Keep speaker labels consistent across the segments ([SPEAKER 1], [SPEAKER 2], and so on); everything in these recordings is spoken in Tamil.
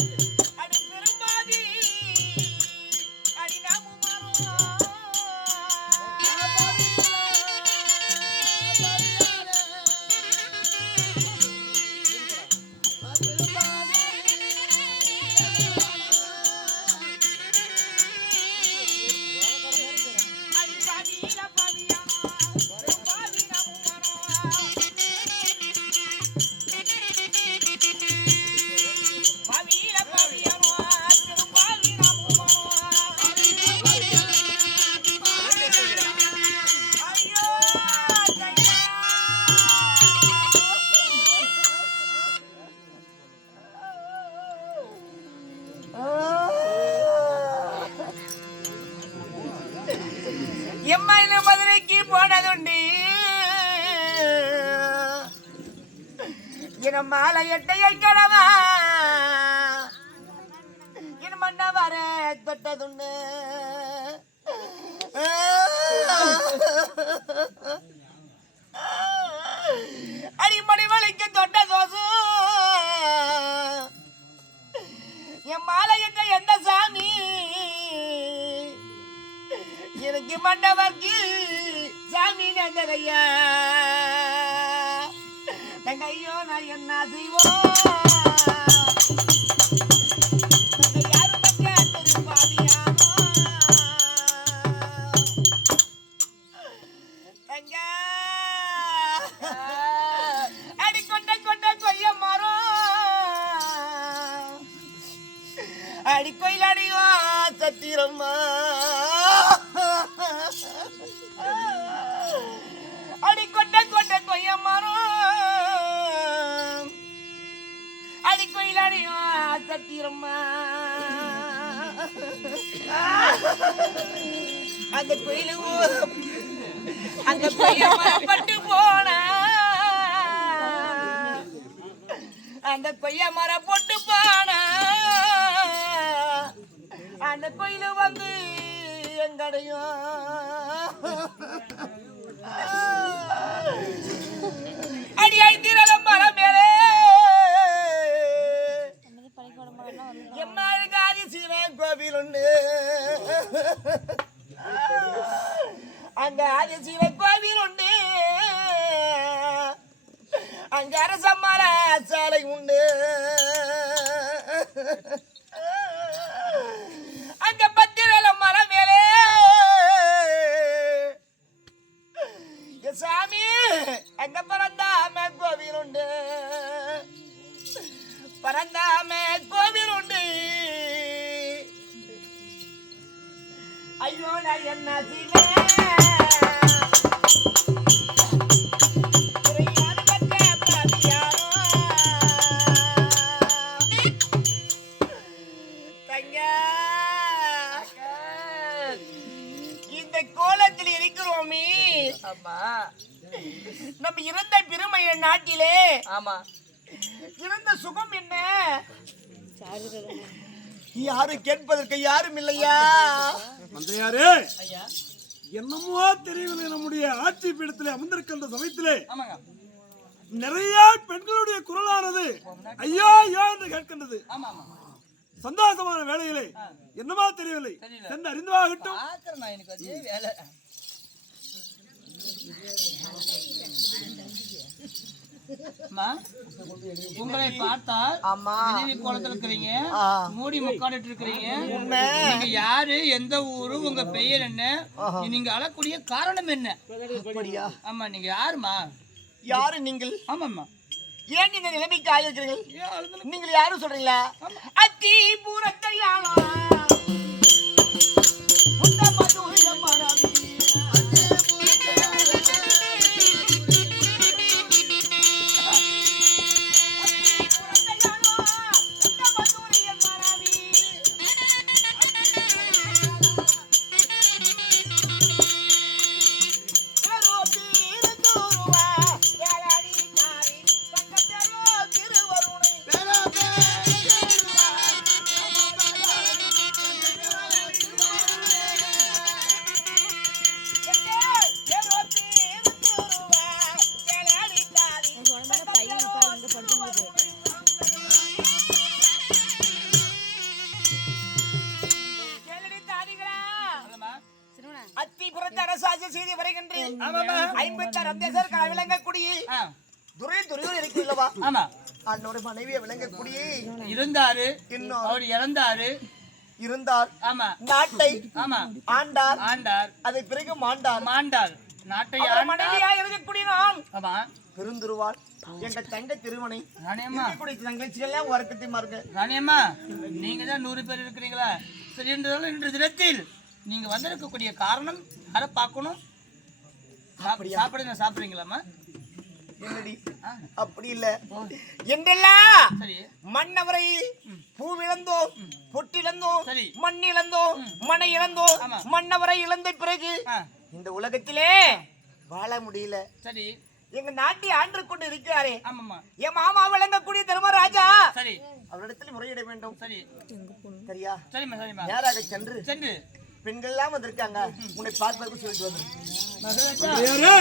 [SPEAKER 1] Thank you. என மாலை எட்டையை கிழவா என் மன்ன வர தொட்டதுண்டு. அடிமணி வலிக்கு தொட்ட தோசம் என் மாலை எட்ட எந்த சாமி? எனக்கு மண்டவர்க்கு சாமி நந்ததையா என்ன அந்த குயிலு அந்த கொய்ய மரம் பட்டு போன. அந்த கொய்யா மரம் போட்டு போன. அந்த கோயில வந்து எங்கடையும். அடி ஐந்திரல மரம் மேலே. எம்மாள் காதி சிவன் கோவில் உண்டு அங்க ஆதி கோவில் உண்டு அங்க அரசம்மர சாலை உண்டு ஐயோ நான் என்ன இந்த கோலத்தில் இருக்கிறோமே நம்ம இறந்த பெருமை நாட்டிலே
[SPEAKER 2] ஆமா
[SPEAKER 1] இருந்த சுகம் என்ன யாரு கேட்பதற்கு யாரும் இல்லையா?
[SPEAKER 3] மந்தையாரே
[SPEAKER 2] ஐயா.
[SPEAKER 3] என்னமோ தெரியவில்லை. நம்முடைய ஆட்சி பீடத்திலே அமர்ந்திருக்கின்ற சமயத்திலே நிறைய பெண்களுடைய குரலானது ஐயோ ஐயோ என்று கேட்கின்றது. சந்தோஷமான வேளையிலே என்னமா தெரியவில்லை. சென்று அறிந்துவாகட்டும்
[SPEAKER 2] பாக்குறேன் நான் எனக்கு அதே வேலை அம்மா, உங்களை பார்த்தால் கோலத்துல இருக்கிறீங்க. மூடி முக்காடிட்டு இருக்கிறீங்க. நீங்க யாரு எந்த ஊரு உங்க பெயர் என்ன நீங்க அழக்கூடிய காரணம் என்ன? ஆமா நீங்க யாருமா
[SPEAKER 1] யாரு நீங்கள்?
[SPEAKER 2] ஆமாம்மா.
[SPEAKER 1] ஏன் இந்த நிலைமைக்கு ஆயிருக்கிறீர்கள் நீங்கள் யாரும் சொல்றீங்களா? அத்தி பூரத்தையாளா
[SPEAKER 2] ஆமா.
[SPEAKER 1] அன்னோட மனைவியை விளங்கக்கூடிய
[SPEAKER 2] இருந்தாரு. அவர் இறந்தாரு.
[SPEAKER 1] இருந்தார்.
[SPEAKER 2] ஆமா.
[SPEAKER 1] நாட்டை
[SPEAKER 2] ஆமா.
[SPEAKER 1] ஆண்டார்.
[SPEAKER 2] ஆண்டார்.
[SPEAKER 1] அதை பிறகு மாண்டார்.
[SPEAKER 2] மாண்டார். நாட்டை
[SPEAKER 1] மனைவியா இருக்கக்கூடிய நாம்
[SPEAKER 2] ஆமா.
[SPEAKER 1] பெருந்துருவாள். எங்க தங்க திருமணை.
[SPEAKER 2] ராணியம்மா. நீங்க தான் நூறு பேர் இருக்கிறீங்களா? சரி என்றாலும் இன்று தினத்தில் நீங்க வந்திருக்கக்கூடிய காரணம் யாரை பார்க்கணும்? சாப்பிட சாப்பிடுங்க சாப்பிடுறீங்களாம்மா?
[SPEAKER 1] என்னடி? அப்படி இல்ல. என்றெல்லாம்
[SPEAKER 2] சரி.
[SPEAKER 1] மன்னவரை பூ இழந்தோம் பொட்டிழந்தோம்
[SPEAKER 2] சரி.
[SPEAKER 1] மண் இழந்தோம் மனை இழந்தோம். மன்னவரை இழந்த பிறகு இந்த உலகத்திலே வாழ முடியல.
[SPEAKER 2] சரி.
[SPEAKER 1] எங்க நாட்டை ஆண்டு கொண்டு இருக்கிறாரே. என் மாமா விளங்கக்கூடிய தர்மராஜா.
[SPEAKER 2] சரி.
[SPEAKER 1] அவரிடத்தில் முறையிட வேண்டும்.
[SPEAKER 2] சரி.
[SPEAKER 1] சரியா? நேராக சென்று
[SPEAKER 2] சென்று.
[SPEAKER 1] பெண்கள் எல்லாம் வந்திருக்காங்க உன்னை பார்ப்பதற்கு சொல்லிட்டு வந்து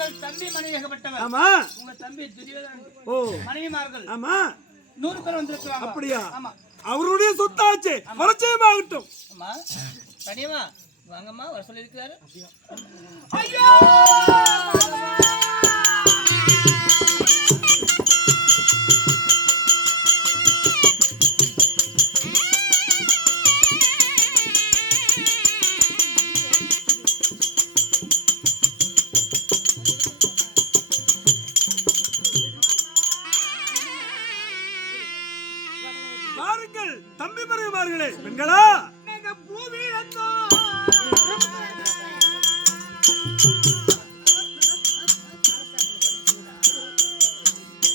[SPEAKER 2] உங்கள் தம்பி மனைவியாகப்பட்டவர்.
[SPEAKER 3] ஆமா.
[SPEAKER 2] உங்க தம்பி துரியோதனன்.
[SPEAKER 3] ஓ.
[SPEAKER 2] மனைவிமார்கள்.
[SPEAKER 3] ஆமா.
[SPEAKER 2] நூறு பேர் வந்திருக்கிறாங்க
[SPEAKER 3] அப்படியா?
[SPEAKER 2] ஆமா.
[SPEAKER 3] அவருடைய சொத்தாச்சு. பரிச்சயமாகட்டும்.
[SPEAKER 2] அம்மா கனியம்மா வாங்கம்மா வர சொல்லியிருக்கிறாரு.
[SPEAKER 1] ஐயோ!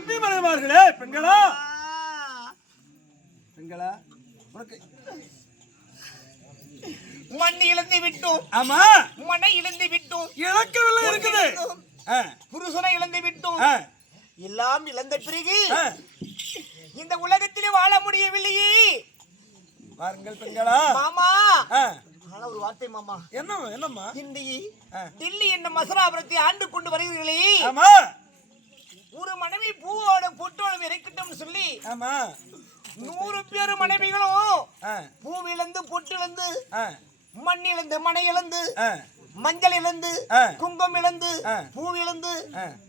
[SPEAKER 3] தம்பி மறைவார்களே பெண்களா? பெண்களா உனக்கு
[SPEAKER 1] மண் இழந்து விட்டோம்.
[SPEAKER 3] ஆமா.
[SPEAKER 1] மனை இழந்து விட்டோம்.
[SPEAKER 3] இழக்கவில்லை இருக்குது.
[SPEAKER 1] புருஷனை இழந்து விட்டோம். எல்லாம் இழந்த பிறகு. இந்த உலகத்திலே வாழ முடியவில்லையே.
[SPEAKER 3] பாருங்கள் பெண்களா.
[SPEAKER 1] மாமா. ஆனா ஒரு வார்த்தை மாமா.
[SPEAKER 3] என்ன என்னம்மா?
[SPEAKER 1] இந்தி
[SPEAKER 3] ஆ.
[SPEAKER 1] டில்லி என்னும் மசராபுரத்தை ஆண்டு கொண்டு வருகிறீர்களே.
[SPEAKER 3] ஆமா.
[SPEAKER 1] ஒரு மனைவி பூவோட பொட்டோட இருக்கட்டும் சொல்லி
[SPEAKER 3] ஆமா
[SPEAKER 1] நூறு பேர் மனைவிகளும்
[SPEAKER 3] ஆ,
[SPEAKER 1] பூ இழந்து பொட்டு இழந்து
[SPEAKER 3] ஆ,
[SPEAKER 1] மண் இழந்து மனை இழந்து
[SPEAKER 3] ஆ,
[SPEAKER 1] மஞ்சள் இழந்து
[SPEAKER 3] ஆ.
[SPEAKER 1] குங்குமம் இழந்து. பூ இழந்து.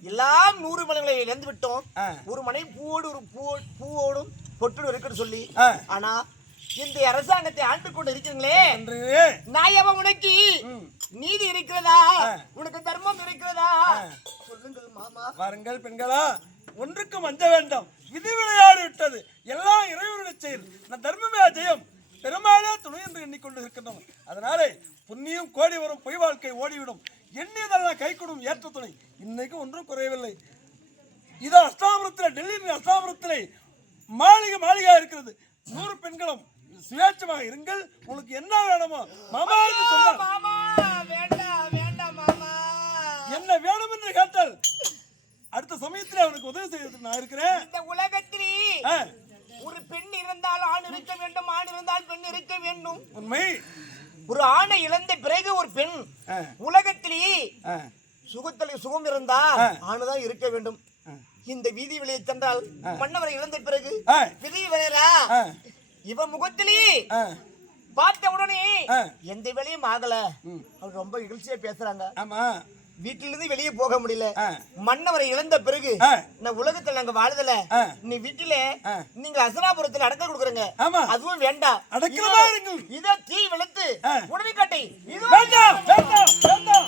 [SPEAKER 1] எல்லாம் நூறு மலைகளை இழந்து விட்டோம். ஒரு மனை பூவோடு ஒரு பூ பூவோடும் பொட்டோடு இருக்குன்னு சொல்லி. ஆனா இந்த அரசாங்கத்தை ஆண்டு கொண்டு இருக்கிறீங்களே
[SPEAKER 3] என்று
[SPEAKER 1] நாயவன் உனக்கு. நீதி இருக்கிறதா. உனக்கு தர்மம் இருக்கிறதா. சொல்லுங்கள் மாமா.
[SPEAKER 3] பாருங்கள் பெண்களா ஒன்றுக்கும் அஞ்ச வேண்டாம். விதி விளையாடி விட்டது. எல்லாம் இறைவனுடைய செயல். நான் தர்மமே ஜெயம் பெருமாளே துணை என்று எண்ணிக்கொண்டு இருக்கின்றோம். அதனாலே புண்ணியம் கோடி வரும் பொய் வாழ்க்கை ஓடிவிடும். எண்ணியதெல்லாம் கைகூடும் ஏற்ற துணை. இன்னைக்கு ஒன்றும் குறையவில்லை. இது அஸ்தாபுரத்தில் டெல்லி அஸ்தாபுரத்திலே மாளிகை மாளிகா இருக்கிறது. நூறு பெண்களும் சுயேட்சமாக இருங்கள். உங்களுக்கு என்ன வேணுமோ மாமா! என்ன வேணும் என்று கேட்டால் அடுத்த சமயத்தில் அவனுக்கு உதவி செய்யறதுக்கு நான் இருக்கிறேன்.
[SPEAKER 1] இந்த உலகத்திலே ஒரு பெண் இருந்தால் ஆண் இருக்க வேண்டும் ஆண் இருந்தால் பெண் இருக்க வேண்டும்.
[SPEAKER 3] உண்மை.
[SPEAKER 1] ஒரு ஆணை இழந்த பிறகு ஒரு பெண்
[SPEAKER 3] ஆ,
[SPEAKER 1] உலகத்திலே
[SPEAKER 3] ஆ,
[SPEAKER 1] சுகத்தில் சுகம் இருந்தால்
[SPEAKER 3] ஆ.
[SPEAKER 1] ஆணுதான் இருக்க வேண்டும். இந்த வீதி வெளியே சென்றால் மன்னவரை இழந்த பிறகு. விதி
[SPEAKER 3] ஆ,
[SPEAKER 1] இவன் முகத்திலே பார்த்த உடனே. எந்த வேலையும் ஆகல. அவர் ரொம்ப இகழ்ச்சியா பேசுறாங்க.
[SPEAKER 3] ஆமா.
[SPEAKER 1] வீட்டில இருந்து வெளியே போக முடியல. மன்னவரை இழந்த பிறகு. இந்த உலகத்துல நாங்க வாழுதல. நீ வீட்டில. நீங்க அசனாபுரத்துல அடக்க கொடுக்குறங்க. அதுவும் வேண்டாம்
[SPEAKER 3] அடக்கமா
[SPEAKER 1] இதோ-
[SPEAKER 3] இருங்கள்.
[SPEAKER 1] இதோ தீ வெளுத்து
[SPEAKER 3] ஆ.
[SPEAKER 1] உடனே காட்டை இதோ
[SPEAKER 3] வேண்டாம் வேண்டாம் வேண்டாம்